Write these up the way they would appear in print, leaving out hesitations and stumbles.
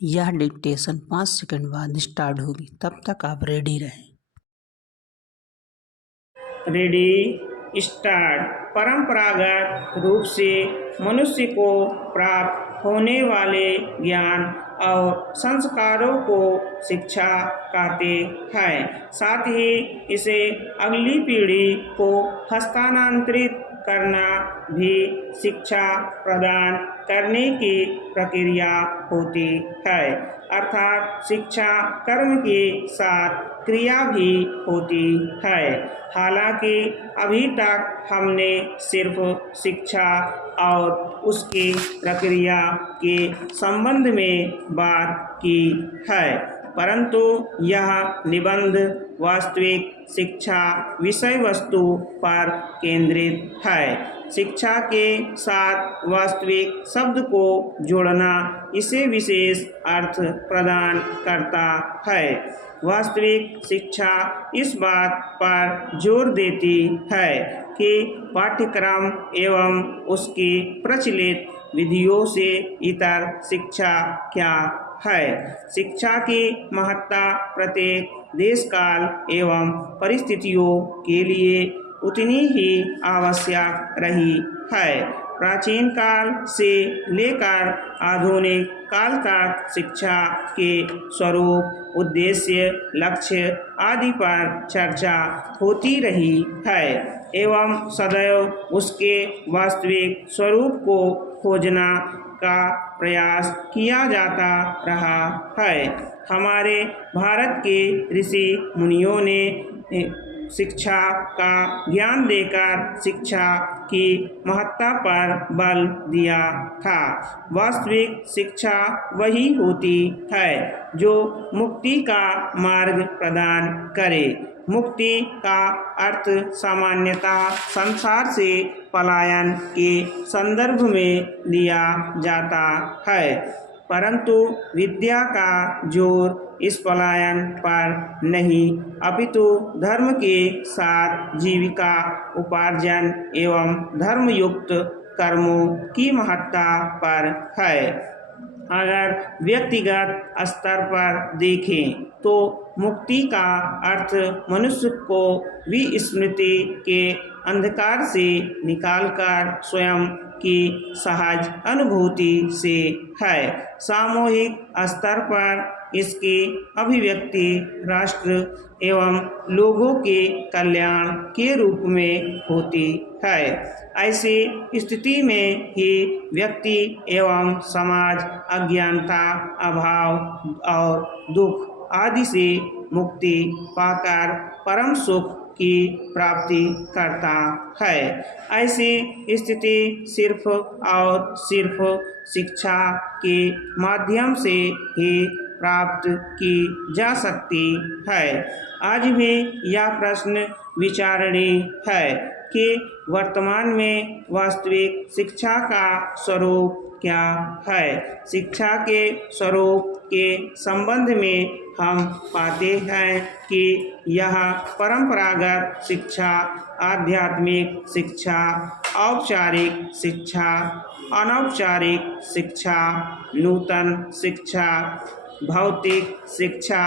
यह dictation 5 second बाद start होगी, तब तक आप रेडी रहें। Ready start. परंपरागत रूप से मनुष्य को प्राप्त होने वाले ज्ञान और संस्कारों को शिक्षा कहते हैं। साथ ही इसे अगली पीढ़ी को हस्तांतरित करना भी शिक्षा प्रदान करने की प्रक्रिया होती है। अर्थात शिक्षा कर्म के साथ क्रिया भी होती है। हालांकि अभी तक हमने सिर्फ शिक्षा और उसकी प्रक्रिया के संबंध में बात की है, परंतु यह निबंध वास्तविक शिक्षा विषय वस्तु पर केंद्रित है। शिक्षा के साथ वास्तविक शब्द को जोड़ना इसे विशेष अर्थ प्रदान करता है। वास्तविक शिक्षा इस बात पर जोर देती है कि पाठ्यक्रम एवं उसकी प्रचलित विधियों से इतर शिक्षा क्या है। शिक्षा की महत्ता प्रत्येक देश काल एवं परिस्थितियों के लिए उतनी ही आवश्यक रही है। प्राचीन काल से लेकर आधुनिक काल तक शिक्षा के स्वरूप, उद्देश्य, लक्ष्य आदि पर चर्चा होती रही है एवं सदैव उसके वास्तविक स्वरूप को खोजना का प्रयास किया जाता रहा है। हमारे भारत के ऋषि मुनियों ने शिक्षा का ज्ञान देकर शिक्षा की महत्ता पर बल दिया था। वास्तविक शिक्षा वही होती है जो मुक्ति का मार्ग प्रदान करे। मुक्ति का अर्थ सामान्यतः संसार से पलायन के संदर्भ में लिया जाता है, परंतु विद्या का जोर इस पलायन पर नहीं अपितु धर्म के साथ जीविका उपार्जन एवं धर्मयुक्त कर्मों की महत्ता पर है। अगर व्यक्तिगत स्तर पर देखें तो मुक्ति का अर्थ मनुष्य को विस्मृति के अंधकार से निकालकर स्वयं की सहज अनुभूति से है। सामूहिक स्तर पर इसकी अभिव्यक्ति राष्ट्र एवं लोगों के कल्याण के रूप में होती है। ऐसी स्थिति में ही व्यक्ति एवं समाज अज्ञानता, अभाव और दुख आदि से मुक्ति पाकर परम सुख की प्राप्ति करता है। ऐसी स्थिति सिर्फ और सिर्फ शिक्षा के माध्यम से ही प्राप्त की जा सकती है। आज भी यह प्रश्न विचारणीय है कि वर्तमान में वास्तविक शिक्षा का स्वरूप क्या है। शिक्षा के स्वरूप के संबंध में हम पाते हैं कि यह परंपरागत शिक्षा, आध्यात्मिक शिक्षा, औपचारिक शिक्षा, अनौपचारिक शिक्षा, नूतन शिक्षा, भौतिक शिक्षा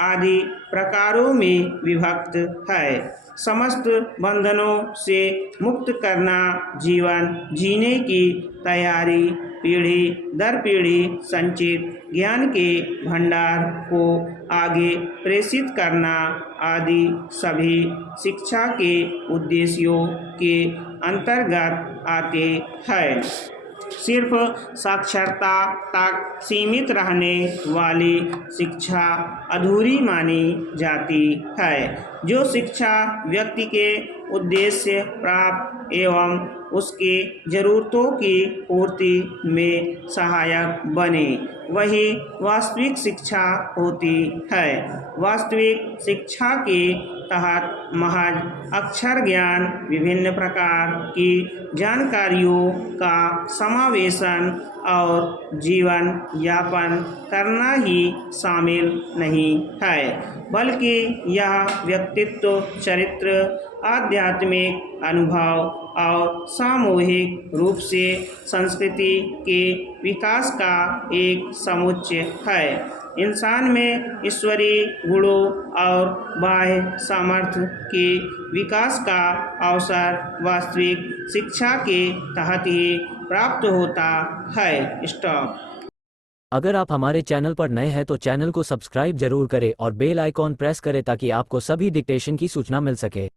आदि प्रकारों में विभक्त है। समस्त बंधनों से मुक्त करना जीवन जीने की तैयारी, पीढ़ी दर पीढ़ी संचित ज्ञान के भंडार को आगे प्रेषित करना आदि सभी शिक्षा के उद्देश्यों के अंतर्गत आते हैं। सिर्फ साक्षरता तक सीमित रहने वाली शिक्षा अधूरी मानी जाती है। जो शिक्षा व्यक्ति के उद्देश्य प्राप्त एवं उसकी जरूरतों की पूर्ति में सहायक बने, वही वास्तविक शिक्षा होती है। वास्तविक शिक्षा के तहत महज अक्षर ज्ञान, विभिन्न प्रकार की जानकारियों का समावेशन और जीवन यापन करना ही शामिल नहीं है, बल्कि यह व्यक्तित्व, चरित्र आध्यात्मिक अनुभव और सामूहिक रूप से संस्कृति के विकास का एक समुच्चय है। इंसान में ईश्वरीय गुणों और बाह्य सामर्थ्य के विकास का अवसर वास्तविक शिक्षा के तहत ही प्राप्त होता है। स्टॉप। अगर आप हमारे चैनल पर नए हैं तो चैनल को सब्सक्राइब जरूर करें और बेल आइकॉन प्रेस करें ताकि आपको सभी डिक्टेशन की सूचना मिल सके।